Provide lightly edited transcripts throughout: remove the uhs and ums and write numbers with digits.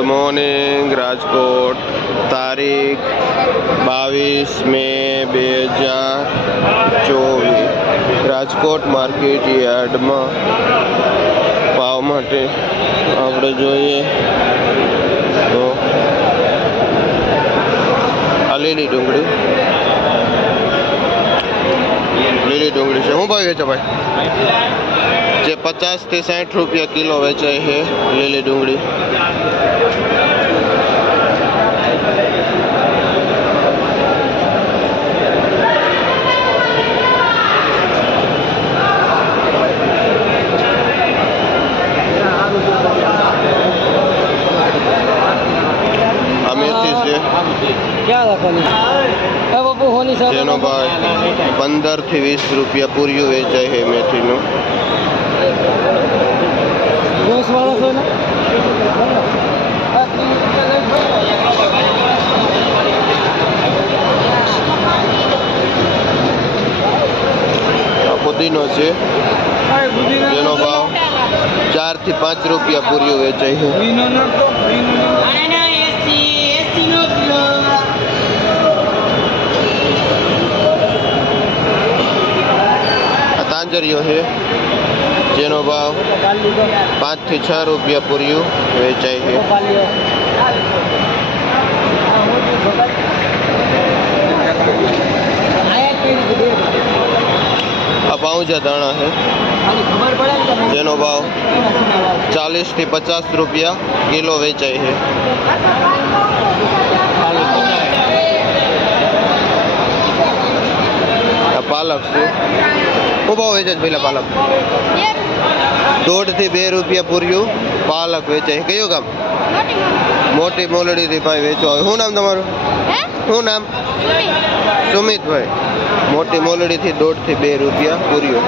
good morning Rajkot तारीख 22 मे 2024 Rajkot market yard में भाव माटे आपणे जोईए तो आ લીલી ડુંગળી છે શું ભાવ વેચે ભાઈ જે 50 થી 60 રૂપિયા કિલો વેચાય છે લીલી ડુંગળી આ મેથી છે જેનો ભાવ 15 થી 20 રૂપિયા પૂર્યું વેચાય છે મેથીનું पुदीनो છે જેનો ભાવ 4 થી 5 રૂપિયા પૂર્યું વેચાય છે તાંજરીઓ છે જેનો ભાવ 5 થી 6 રૂપિયા પૂર્યું વેચાય છે આ પાઉંજા દાણા છે જેનો ભાવ 40 થી 50 રૂપિયા કિલો વેચાય છે આ પાલક છે શું ભાવ વેચાય પેલા પાલક 1.5 થી 2 રૂપિયા પૂર્યું પાલક વેચાય કયું ગામ મોટી મોલડી થી ભાઈ વેચો શું નામ તમારું શું નામ સુમિતભાઈ મોટી મોલડી થી 1.5 થી 2 રૂપિયા પૂર્યું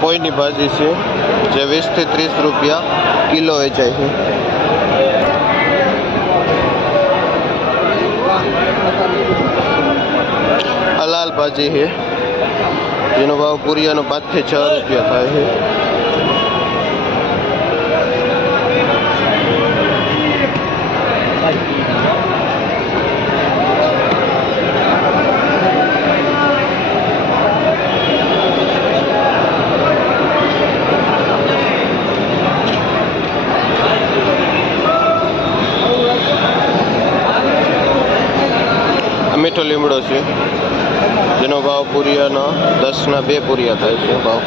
પોઈની ભાજી છે જે 20 થી 30 રૂપિયા કિલો વેચાય છે આ લાલ ભાજી છે જેનો ભાવ પૂરિયાનો 5 થી 6 રૂપિયા થાય છે મીઠો લીમડો છે જેનો ભાવ પૂરિયાનો 10 ના 2 પૂરિયા થાય છે ભાવ